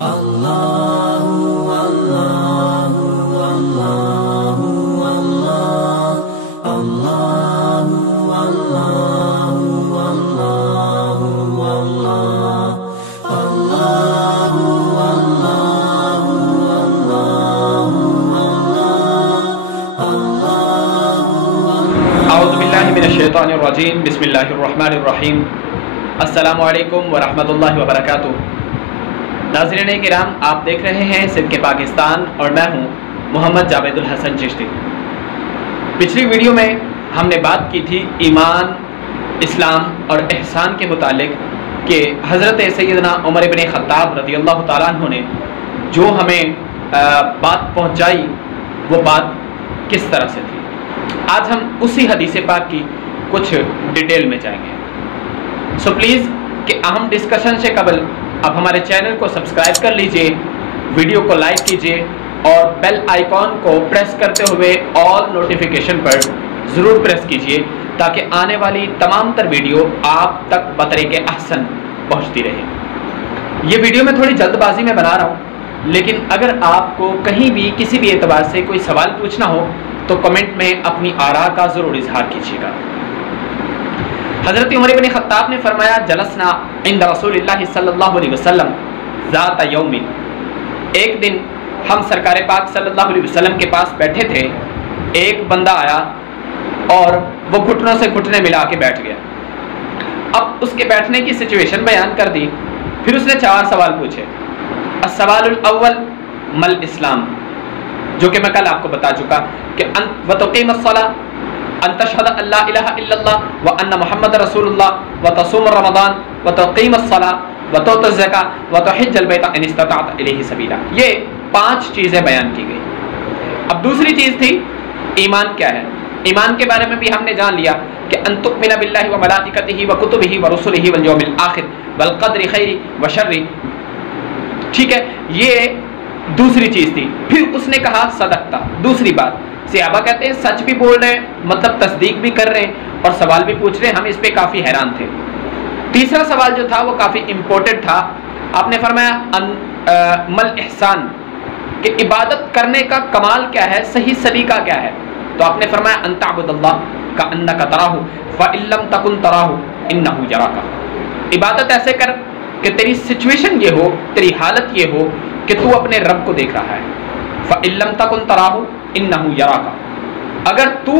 मिनश्शैतानिर्रजीम बिस्मिल्लाहिर्रहमानिर्रहीम अस्सलामु अलैकुम वरहमतुल्लाहि वबरकातुह। नाज़रीन किराम, आप देख रहे हैं सिद्क़ पाकिस्तान और मैं हूं मोहम्मद जावेदुल हसन चिश्ती। पिछली वीडियो में हमने बात की थी ईमान, इस्लाम और एहसान के मुतालिक कि हज़रत सैयदना उमर इब्न ख़त्ताब रज़ियल्लाहु ताला अन्हु ने जो हमें बात पहुंचाई वो बात किस तरह से थी। आज हम उसी हदीस पाक की कुछ डिटेल में जाएंगे। सो प्लीज़ कि अहम डिस्कशन से कबल आप हमारे चैनल को सब्सक्राइब कर लीजिए, वीडियो को लाइक कीजिए और बेल आइकॉन को प्रेस करते हुए ऑल नोटिफिकेशन पर ज़रूर प्रेस कीजिए ताकि आने वाली तमाम तर वीडियो आप तक बतरीके अहसन पहुँचती रहे। ये वीडियो मैं थोड़ी जल्दबाजी में बना रहा हूँ, लेकिन अगर आपको कहीं भी किसी भी एतबार से कोई सवाल पूछना हो तो कमेंट में अपनी आरा का ज़रूर इजहार कीजिएगा। हज़रत उमर इब्न ख़त्ताब ने फरमाया, जलसना इंद रसूलिल्लाहि सल्लल्लाहु अलैहि वसल्लम ज़ात यौमिन। एक दिन हम सरकार पाक सल्लल्लाहु अलैहि वसल्लम के पास बैठे थे। एक बंदा आया और वो घुटनों से घुटने मिला के बैठ गया। अब उसके बैठने की सिचुएशन बयान कर दी। फिर उसने 4 सवाल पूछे। अस्सवालुल अव्वल मल इस्लाम, जो कि मैं कल आपको बता चुका कि व तुक़ीमुस्सला अन तशहद अल्ला इलाहा इल्लल्लाह व अन्न मुहम्मद रसूलुल्लाह व तसूम रमज़ान व तुक़ीमुस्सला व तुअतुज़ ज़का व तुहिज्जुल बैत इन इस्तताअत इलैहि सबीला। ये 5 चीज़ें बयान की गई। अब दूसरी चीज़ थी ईमान क्या है। ईमान के बारे में भी हमने जान लिया कि अन तु'मिना बिल्लाहि व मलाइकतिही व कुतुबिही व रुसुलिही वल यौमिल आखिर वल क़द्रि खैरि व शर्रि। ठीक है, ये दूसरी चीज़ थी। फिर उसने कहा सदकता, दूसरी बात। सहाबा कहते हैं सच भी बोल रहे हैं, मतलब तस्दीक भी कर रहे हैं और सवाल भी पूछ रहे हैं। हम इस पे काफ़ी हैरान थे। तीसरा सवाल जो था वो काफ़ी इम्पोर्टेंट था। आपने फरमाया मल एहसान, कि इबादत करने का कमाल क्या है, सही सलीका क्या है। तो आपने फरमाया अन तअबुदल्लाह कअन्नका तराहु फ़इन लम तकुन तराहु इन्नहु यराका। इबादत ऐसे कर कि तेरी सिचुएशन ये हो, तेरी हालत ये हो कि तू अपने रब को देख रहा है। फ़इन लम तकुन तराहु इन्नहु यराका। अगर तू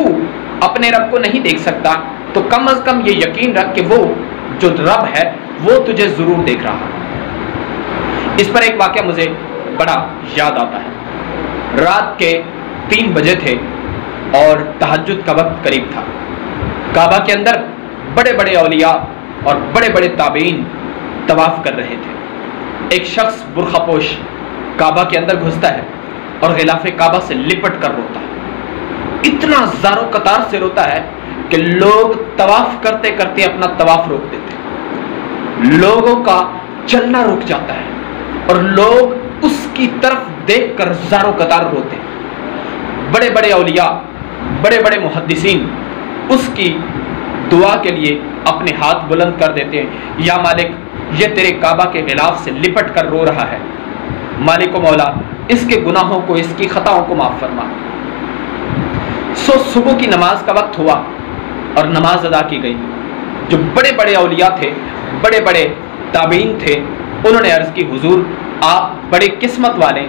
अपने रब को नहीं देख सकता तो कम अज़ कम ये यकीन रख कि वो जो रब है वो तुझे ज़रूर देख रहा है। इस पर एक वाक़या मुझे बड़ा याद आता है। रात के 3 बजे थे और तहज्जुद का वक्त करीब था। काबा के अंदर बड़े बड़े औलिया और बड़े बड़े ताबीन तवाफ़ कर रहे थे। एक शख्स बुरखापोश काबा के अंदर घुसता है और गिलाफ़े काबा से लिपट कर रोता है। इतना ज़ारो कतार से रोता है कि लोग तवाफ़ करते करते अपना तवाफ़ रोक देते, लोगों का चलना रुक जाता है और लोग उसकी तरफ देखकर ज़ारो कतार रोते हैं। बड़े बड़े औलिया, बड़े बड़े मुहद्दिसीन उसकी दुआ के लिए अपने हाथ बुलंद कर देते हैं। या मालिक, ये तेरे काबा के गिलाफ से लिपट कर रो रहा है, मालिक व मौला इसके गुनाहों को, इसकी खताओं को माफ़ फरमा। सो सुबह की नमाज का वक्त हुआ और नमाज अदा की गई। जो बड़े बड़े औलिया थे, बड़े बड़े ताबीन थे, उन्होंने अर्ज़ की, हुजूर आप बड़े किस्मत वाले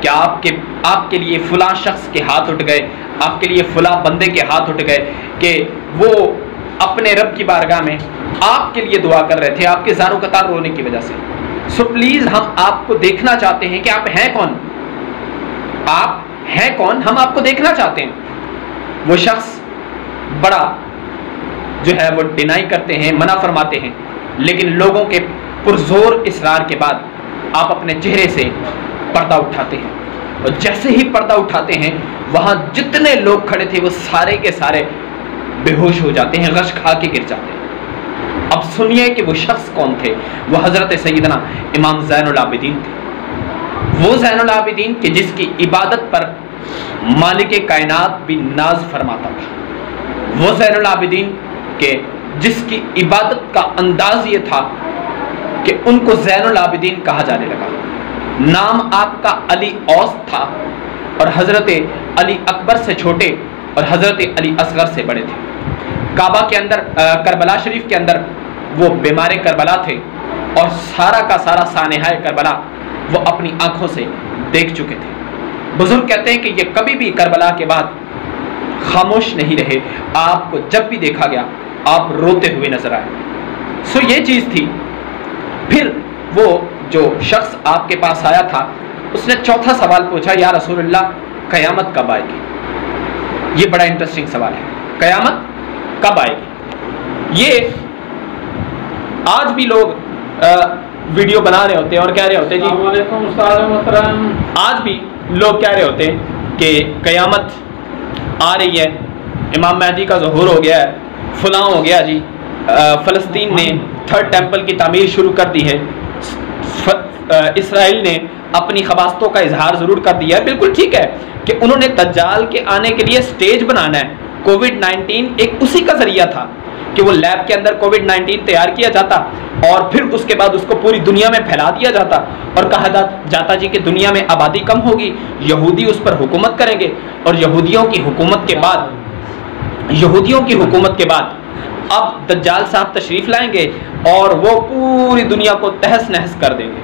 कि आपके लिए फ़लाँ शख्स के हाथ उठ गए, आपके लिए फ़लाँ बंदे के हाथ उठ गए कि वो अपने रब की बारगाह में आपके लिए दुआ कर रहे थे, आपके ज़ारो कतार रोने की वजह से। सो प्लीज़ हम आपको देखना चाहते हैं कि आप हैं कौन, आप हैं कौन, हम आपको देखना चाहते हैं। वो शख्स बड़ा जो है वो डिनाई करते हैं, मना फरमाते हैं, लेकिन लोगों के पुरजोर इसरार के बाद आप अपने चेहरे से पर्दा उठाते हैं और जैसे ही पर्दा उठाते हैं वहाँ जितने लोग खड़े थे वो सारे के सारे बेहोश हो जाते हैं, गश खा के गिर जाते हैं। अब सुनिए कि वो शख्स कौन थे। वो हज़रत सैयदना इमाम ज़ैनुल आबिदीन थे। वो ज़ैनुल आबिदीन कि जिसकी इबादत पर मालिक कायनात भी नाज फरमाता था। वो ज़ैनुल आबिदीन के जिसकी इबादत का अंदाज ये था कि उनको ज़ैनुल आबिदीन कहा जाने लगा। नाम आपका अली औस था और हज़रत अली अकबर से छोटे और हज़रत अली असगर से बड़े थे। काबा के अंदर करबला शरीफ के अंदर वो बीमार करबला थे और सारा का सारा सानेहाए करबला वो अपनी आंखों से देख चुके थे। बुजुर्ग कहते हैं कि ये कभी भी करबला के बाद खामोश नहीं रहे, आपको जब भी देखा गया आप रोते हुए नजर आए। सो ये चीज़ थी। फिर वो जो शख्स आपके पास आया था उसने चौथा सवाल पूछा, या रसूलुल्लाह क़यामत कब आएगी? ये बड़ा इंटरेस्टिंग सवाल है, क़यामत कब आएगी? ये आज भी लोग वीडियो बना रहे होते हैं और कह रहे होते हैं जी, आज भी लोग कह रहे होते हैं कि क़यामत आ रही है, इमाम महदी का ज़ुहूर हो गया है, फलां हो गया जी, फ़लस्तीन ने थर्ड टेम्पल की तामीर शुरू कर दी है, इसराइल ने अपनी खबास्तों का इजहार ज़रूर कर दिया है। बिल्कुल ठीक है कि उन्होंने दज्जाल के आने के लिए स्टेज बनाना है। कोविड-19 एक उसी का ज़रिया था कि वो लैब के अंदर कोविड-19 तैयार किया जाता और फिर उसके बाद उसको पूरी दुनिया में फैला दिया जाता और कहा जाता जी कि दुनिया में आबादी कम होगी, यहूदी उस पर हुकूमत करेंगे और यहूदियों की हुकूमत के बाद अब दज्जाल साहब तशरीफ़ लाएंगे और वो पूरी दुनिया को तहस नहस कर देंगे।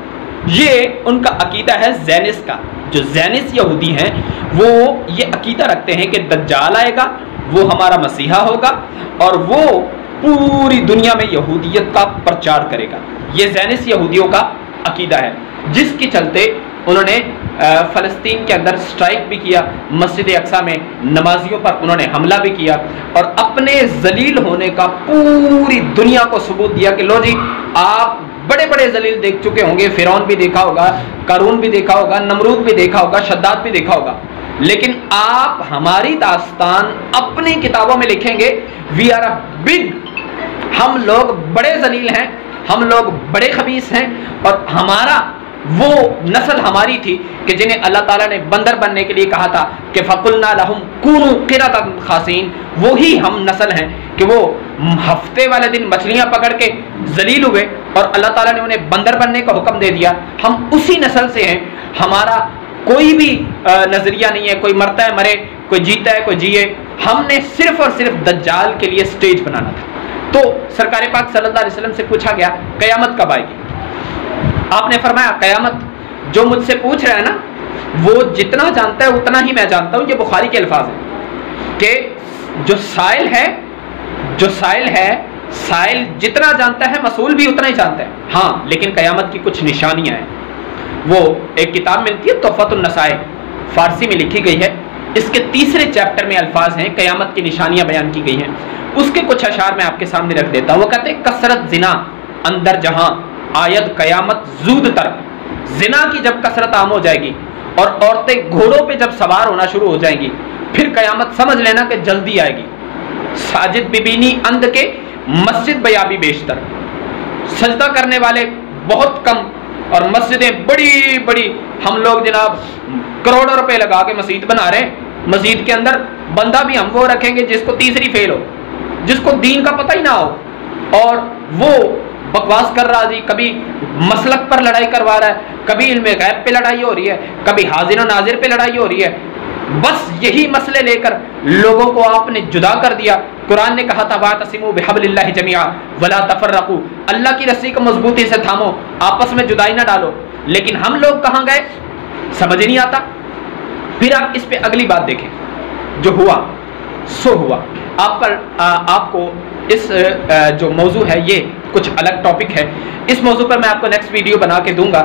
ये उनका अकीदा है ज़ैनिस का। जो ज़ैनिस यहूदी हैं वो ये अकीदा रखते हैं कि दज्जाल आएगा, वो हमारा मसीहा होगा और वो पूरी दुनिया में यहूदियत का प्रचार करेगा। ये ज़ैनिस यहूदियों का अकीदा है, जिसके चलते उन्होंने फ़लस्तीन के अंदर स्ट्राइक भी किया, मस्जिद अक्सा में नमाजियों पर उन्होंने हमला भी किया और अपने जलील होने का पूरी दुनिया को सबूत दिया कि लो जी, आप बड़े बड़े जलील देख चुके होंगे, फ़िरौन भी देखा होगा, कारून भी देखा होगा, नमरूद भी देखा होगा, शद्दाद भी देखा होगा, लेकिन आप हमारी दास्तान अपनी किताबों में लिखेंगे, वी आर अ बिग, हम लोग बड़े जलील हैं, हम लोग बड़े खबीस हैं और हमारा वो नस्ल हमारी थी कि जिन्हें अल्लाह ताला ने बंदर बनने के लिए कहा था कि फ़कुलना लहुम कूनू क़िरदतन ख़ासीन, वही हम नस्ल हैं कि वो हफ्ते वाले दिन मछलियां पकड़ के जलील हुए और अल्लाह ताला ने उन्हें बंदर बनने का हुक्म दे दिया। हम उसी नस्ल से हैं, हमारा कोई भी नज़रिया नहीं है, कोई मरता है मरे, कोई जीता है कोई जिए, हमने सिर्फ और सिर्फ दज्जाल के लिए स्टेज बनाना था। तो सरकार पाक सल्लल्लाहु अलैहि वसल्लम से पूछा गया क़यामत कब आएगी? आपने फरमाया क़यामत, जो मुझसे पूछ रहा है ना वो जितना जानता है उतना ही मैं जानता हूँ। ये बुखारी के अल्फाज हैं कि जो साइल है साइल जितना जानता है मसूल भी उतना ही जानता है। हाँ, लेकिन क़यामत की कुछ निशानियाँ हैं। वो एक किताब मिलती है तोहफ़तुन नसाए, फ़ारसी में लिखी गई है, इसके तीसरे चैप्टर में अल्फाज हैं, क़यामत की निशानियाँ बयान की गई हैं। उसके कुछ अशार मैं आपके सामने रख देता हूँ। वो कहते हैं कसरत जिना अंदर जहां आयत क़यामत जूद तर, जिना की जब कसरत आम हो जाएगी और औरतें घोड़ों पे जब सवार होना शुरू हो जाएंगी, फिर क़यामत समझ लेना कि जल्दी आएगी। साजिद बिबीनी अंध के मस्जिद बयाबी बेशतर, सजदा करने वाले बहुत कम और मस्जिदें बड़ी बड़ी। हम लोग जनाब करोड़ों रुपए लगा के मस्जिद बना रहे हैं, मस्जिद के अंदर बंदा भी हम वो रखेंगे जिसको तीसरी फेल हो, जिसको दीन का पता ही ना हो और वो बकवास कर रहा जी, कभी मसलक पर लड़ाई करवा रहा है, कभी इल्मे गैब पे लड़ाई हो रही है, कभी हाजिर और नाजिर पे लड़ाई हो रही है। बस यही मसले लेकर लोगों को आपने जुदा कर दिया। कुरान ने कहा था वातसिमू बिहब्लिल्लाहि जमीआ वला तफर्रकू, अल्लाह की रस्सी को मजबूती से थामो, आपस में जुदाई ना डालो। लेकिन हम लोग कहाँ गए समझ ही नहीं आता। फिर आप इस पे अगली बात देखें, जो हुआ सो हुआ। आपको इस जो मौजू है ये कुछ अलग टॉपिक है, इस मौजू पर मैं आपको नेक्स्ट वीडियो बना के दूंगा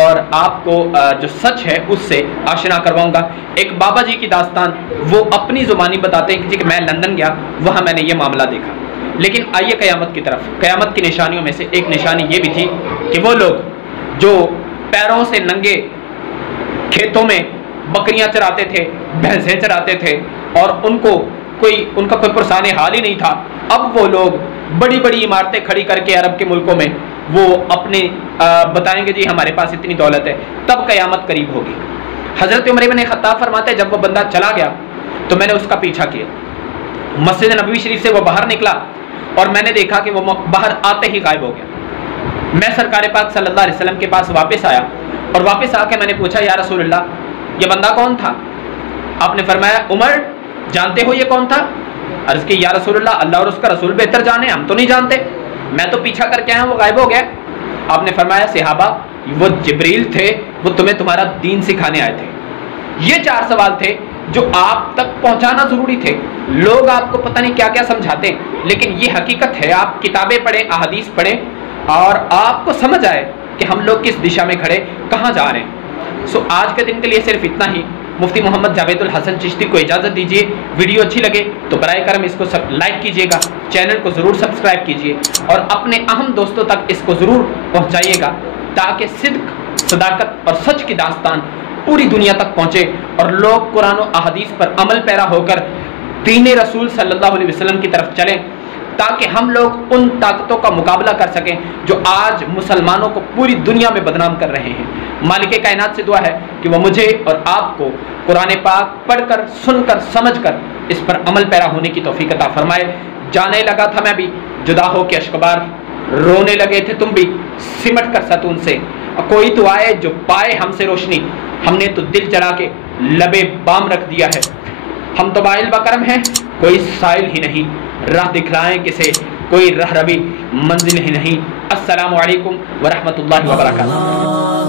और आपको जो सच है उससे आशना करवाऊंगा। एक बाबा जी की दास्तान, वो अपनी ज़ुबानी बताते हैं कि मैं लंदन गया, वहाँ मैंने ये मामला देखा। लेकिन आइए क़यामत की तरफ। क़यामत की निशानियों में से एक निशानी ये भी थी कि वो लोग जो पैरों से नंगे खेतों में बकरियां चराते थे, भैंसें चराते थे और उनका कोई पुरसाने हाल ही नहीं था, अब वो लोग बड़ी बड़ी इमारतें खड़ी करके अरब के मुल्कों में वो अपने बताएंगे जी हमारे पास इतनी दौलत है। तब क़यामत करीब होगी। हज़रत उमर इब्न ख़त्ताब फरमाते हैं, जब वो बंदा चला गया तो मैंने उसका पीछा किया, मस्जिद नबवी शरीफ से वो बाहर निकला और मैंने देखा कि वो बाहर आते ही गायब हो गया। मैं सरकार पाक सल्लल्लाहु अलैहि वसल्लम के पास वापस आया اور واپس آ کے میں نے پوچھا یا رسول اللہ یہ بندہ کون تھا؟ آپ نے فرمایا عمر، جانتے ہو یہ کون تھا؟ عرض کی یا رسول اللہ اور اس کا رسول بہتر جانے، ہم تو نہیں جانتے، میں تو پیچھا کر کے آیا، وہ غائب ہو گیا۔ آپ نے فرمایا صحابہ وہ جبریل تھے، وہ تمہیں تمہارا دین سکھانے آئے تھے۔ یہ 4 سوال تھے جو آپ تک پہنچانا ضروری تھے۔ لوگ آپ کو پتہ نہیں کیا کیا سمجھاتے ہیں، لیکن یہ حقیقت ہے۔ آپ کتابیں پڑھیں، احادیث پڑھیں، اور آپ کو سمجھ آئے کہ ہم لوگ کس دشا میں کھڑے، کہاں جا رہے ہیں۔ آج کے دن کے لیے صرف اتنا ہی۔ مفتی محمد جاوید الحسن چشتی کو اجازت دیجیے۔ ویڈیو اچھی لگے تو برائے کرم اس کو لائک کیجیے گا، چینل کو ضرور سبسکرائب کیجیے، اور اپنے اہم دوستوں تک اس کو ضرور پہنچائیے گا، تاکہ صدق، صداقت اور سچ کی داستان پوری دنیا تک پہنچے، اور لوگ قرآن و احادیث پر عمل پیرا ہو کر دین رسول صلی اللہ علیہ وسلم کی طرف چلیں، تاکہ ہم لوگ ان طاقتوں کا مقابلہ کر سکیں جو آج مسلمانوں کو پوری دنیا میں بدنام کر رہے ہیں۔ مالک کائنات سے دعا ہے کہ وہ مجھے اور آپ کو قرآن پاک پڑھ کر، سن کر، سمجھ کر اس پر عمل پیرا ہونے کی توفیق عطا فرمائے۔ جانے لگا تھا میں بھی، جدا ہو کے اشکبار، رونے لگے تھے تم بھی سمٹ کر ستون سے، کوئی تو آئے جو پائے ہم سے روشنی، ہم نے تو دل جلا کے لبے بام رکھ دیا ہے۔ ہم تو بائل بکرم ہیں، کوئی سائل ہی نہیں، راہ دکھلائیں کسے، کوئی رہ روی منزل ہی نہیں۔ السلام علیکم ورحمۃ اللہ وبرکاتہ۔